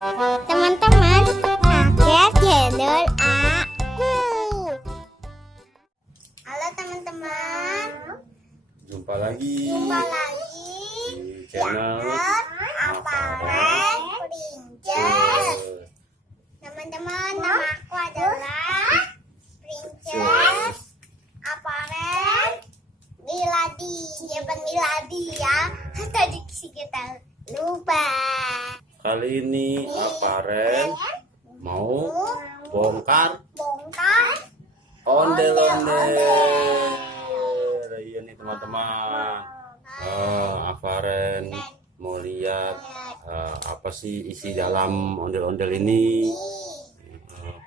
Teman-teman, pakai channel aku. Halo teman-teman, Jumpa lagi di channel Aparen Princess. Teman-teman, nama aku adalah Princess Aparen Miladi. Jawaban Miladi ya. Tadi kita lupa. Kali ini Aparen mau bongkar ondel-ondel. Iya nih teman-teman. Aparen mau lihat apa sih isi dalam ondel-ondel ini.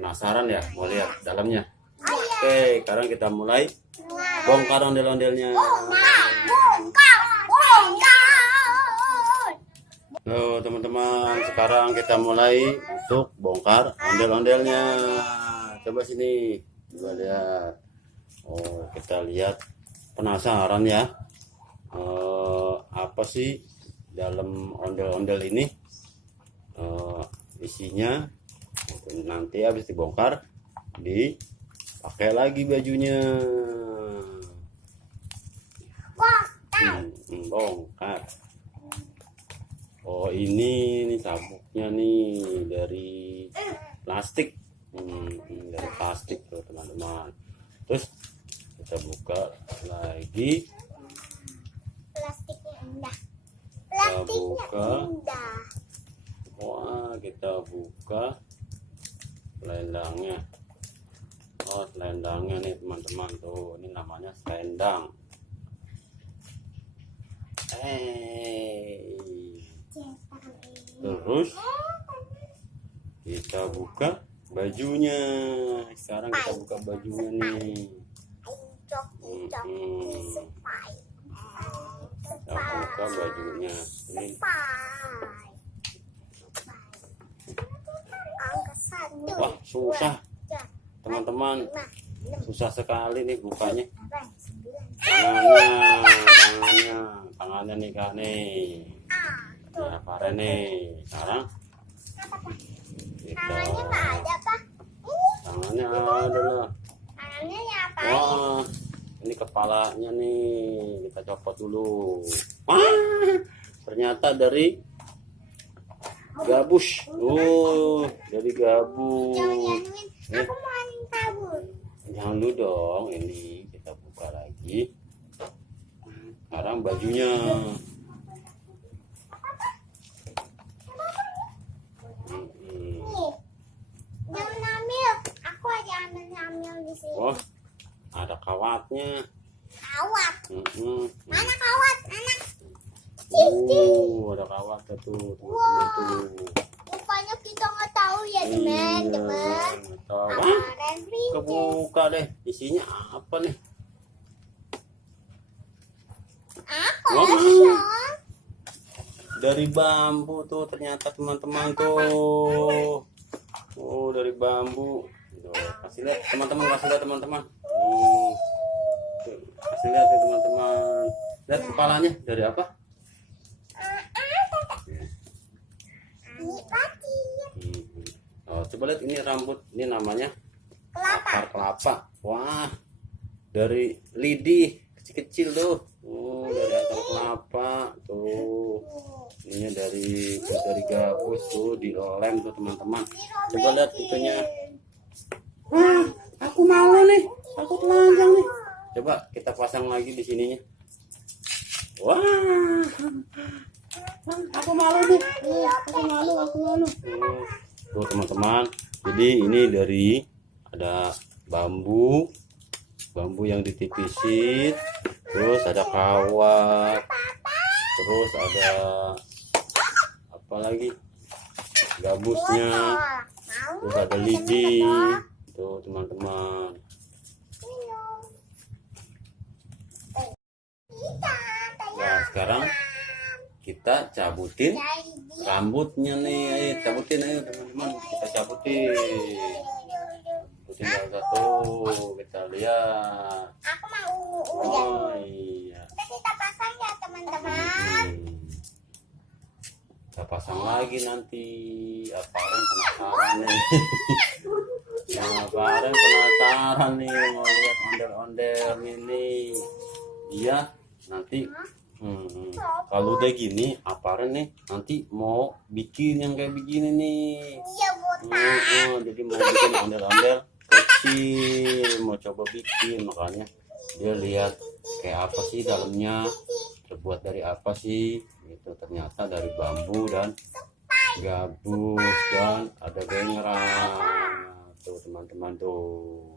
Penasaran ya mau lihat dalamnya? Oke, sekarang kita mulai bongkar ondel-ondelnya. Halo teman-teman, sekarang kita mulai untuk bongkar ondel-ondelnya. Coba sini, coba lihat. Oh, kita lihat, penasaran ya. Apa sih dalam ondel-ondel ini? Isinya nanti habis dibongkar, dipakai lagi bajunya. Bongkar. Oh, ini sabuknya nih dari plastik. Dari plastik tuh teman-teman. Terus kita buka lagi. Plastiknya indah. Kita buka. Wah, kita buka selendangnya. Oh, selendangnya nih teman-teman tuh. Ini namanya selendang. Terus kita buka bajunya. Sekarang kita buka bajunya nih. Kita buka bajunya. Ini wah, susah teman-teman, susah sekali nih bukanya. Tangannya nih kak nih. Ya, Aparen nih. Sekarang kita tangannya ada lah. Wah, ini kepalanya nih, kita copot dulu. Wah, ternyata dari gabus. Dari gabus. Jangan dulu dong, ini kita buka lagi. Sekarang bajunya. Wah, ada kawatnya. Mana kawat, anak? Ada kawat tuh. Rupanya kita nggak tahu ya teman-teman. Kebuka deh, isinya apa nih? Dari bambu tuh ternyata teman-teman tuh. Oh, dari bambu. Kasih lihat teman-teman, kasih lihat teman-teman. Kasih lihat ya teman-teman. Lihat kepalanya dari apa? Oh, coba lihat ini rambut, ini namanya akar kelapa. Wah, dari lidi kecil-kecil tuh. Dari akar kelapa tuh. Ini dari gabus tuh, dilem tuh teman-teman. Coba lihat itunya. Wah, aku malu nih, aku telanjang nih. Coba kita pasang lagi di sininya. Wah, aku malu nih. Aku malu. Tuh teman-teman. Jadi ini dari ada bambu yang ditipisin. Terus ada kawat. Terus ada apa lagi? Gabusnya. Terus ada lidi. Tuh teman-teman. Nah, sekarang kita cabutin rambutnya nih. Ayo cabutin, ayo teman-teman, kita cabutin satu, kita lihat. Aku mau Oh iya, kita pasang ya teman-teman. kita pasang lagi nanti. Aparen penasaran nih. Aparen penasaran nih mau lihat ondel-ondel ini. Iya, nanti kalau udah gini Aparen nih nanti mau bikin yang kayak begini nih. Iya botak. Jadi mau bikin ondel-ondel kecil, mau coba bikin, makanya dia lihat kayak apa sih dalamnya, terbuat dari apa sih. Itu ternyata dari bambu dan gabus dan ada gengrang. Tuh teman-teman tuh.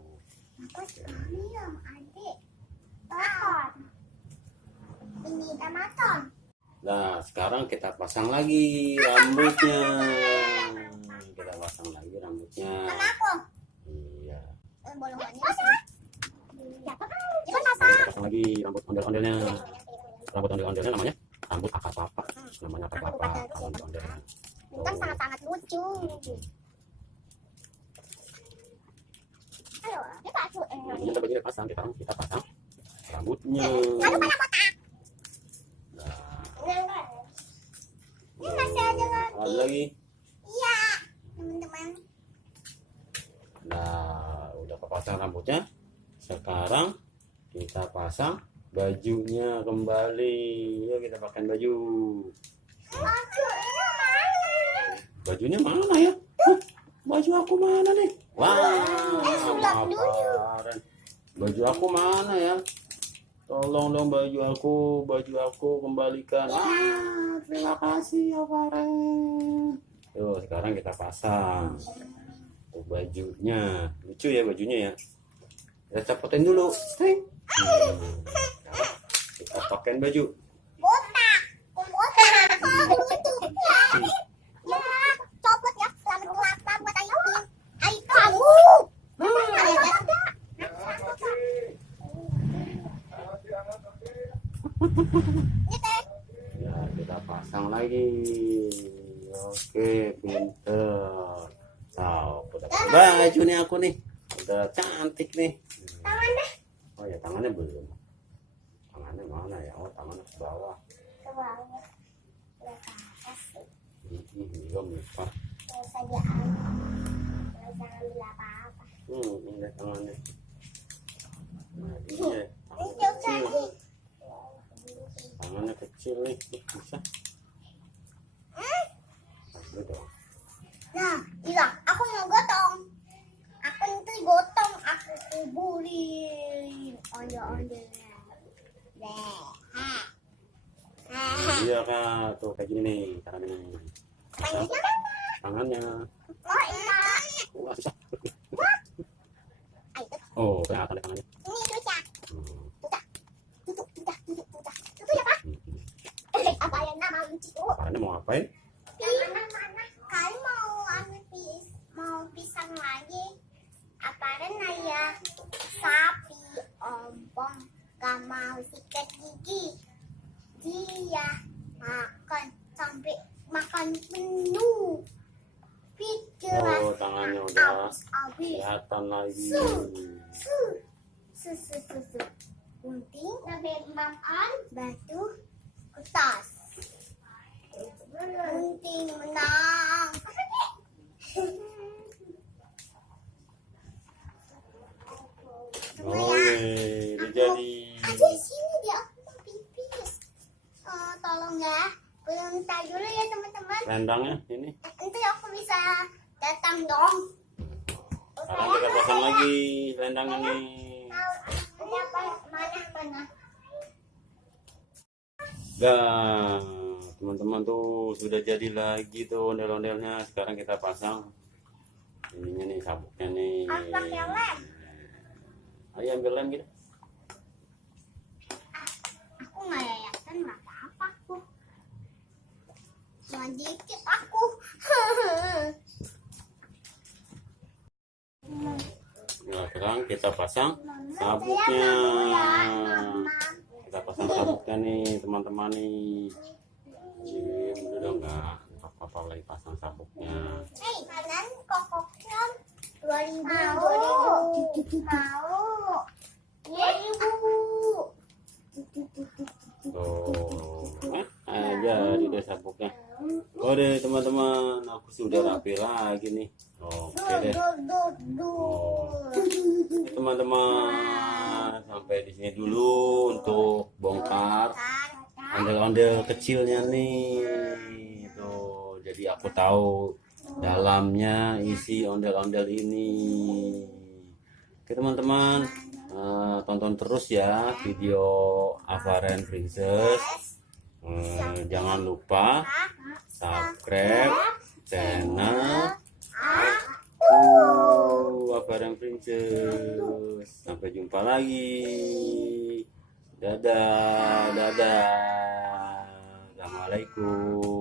Apa sekali ya adik? Toton. Ini tomaton. Nah sekarang kita pasang lagi rambutnya. Kita pasang lagi rambutnya. Sama aku. Iya. Bolongannya. Ya, cepat pasang. Kita pasang lagi rambut ondel-ondelnya. Rambut ondel-ondelnya namanya rambut akar kelapa. Namanya akar kelapa. Ondel-ondelnya. Kan sangat-sangat lucu. Ayo, kita asuh. Kita begini pasang, kita pasang rambutnya. Aduh, mana botak? Nah, Ini masih ada lagi. ada lagi. Iya, teman-teman. Nah, udah kepasang rambutnya. Sekarang kita pasang bajunya kembali. Yuk kita pakai baju. Bajunya mana ya? Hah, baju aku mana nih? Wah, Aparen. Baju aku mana ya? Tolong dong baju aku kembalikan. Terima kasih Aparen. Tuh, sekarang kita pasang. Tuh, bajunya. Lucu ya bajunya ya. Kita copotin dulu. Kita pakein baju. Botak. Botak. Ya, copot ya. Selamat kelapa buat Aipin. Ayo kamu. Ya, kita pasang lagi. Oke, pinter. Udah pakai baju nih aku nih. Udah cantik nih. Tangan deh. Oh ya, tangannya belum. Tangannya mana ya? Oh, tangannya ke bawah. Ke bawah. Udah ke atas sih. Belum lupa. Nggak usah diambil. Nggak usah ambil apa-apa. Ini tangannya. Nah, ini Ini tangannya jauh kecil. lagi. Tangannya kecil nih. Bisa. Gitu. Nah, hilang. Aku mau gotong. Aku itu gotong. Aku kuburin. Ondel-ondelnya. Deh. Iya kak, tuh kayak gini nih caranya. Tangannya mana? Tangannya. Oh, ini. Wah, susah. Ayo, Oh, kelihatan deh tangannya. ini susah. Hmm. Tutup ya, Pak? Apa yang nama lucu? Apanya mau ngapain? Kali mau pisang lagi. Aparen ayah sapi ompong gak mau sikat gigi. Dia makan sampai makan penuh. Pikiran Oh, tangannya udah habis. kelihatan lagi. Susu. Gunting, makan, batu, kertas. Gunting menang. Oh, udah jadi. Ada sini dia aku mau pipis. Tolong ya, bentar dulu ya teman-teman. Rendangnya ini. Nanti aku bisa datang dong. Sekarang kita pasang lagi rendangnya nih. Ada mana? Dan teman-teman tuh sudah jadi lagi tuh ondel-ondelnya. Sekarang kita pasang ininya nih, sabuknya nih. Aku pakai lem. Ayo ambil lem gitu. Aku nggak yayasan nggak apa-apa aku. Cuma dikit aku. Nah, sekarang kita pasang sabuknya. Kita pasang sabuknya nih teman-teman nih. Udah enggak apa-apa lagi pasang sabuknya. Hei, kalian kokoknya 2000. Mau. 2000. Tuh, jadi deh sabuknya. Oh, deh teman-teman, aku sudah rapi lagi nih. Oke deh. Teman-teman, sampai di sini dulu untuk bongkar ondel-ondel kecilnya nih. Tuh, jadi aku tahu dalamnya isi ondel-ondel ini. Oke teman-teman, tonton terus ya video Avaren Princess. Jangan lupa subscribe channel Avaren Princess. Sampai jumpa lagi. Dadah, dadah. Assalamualaikum.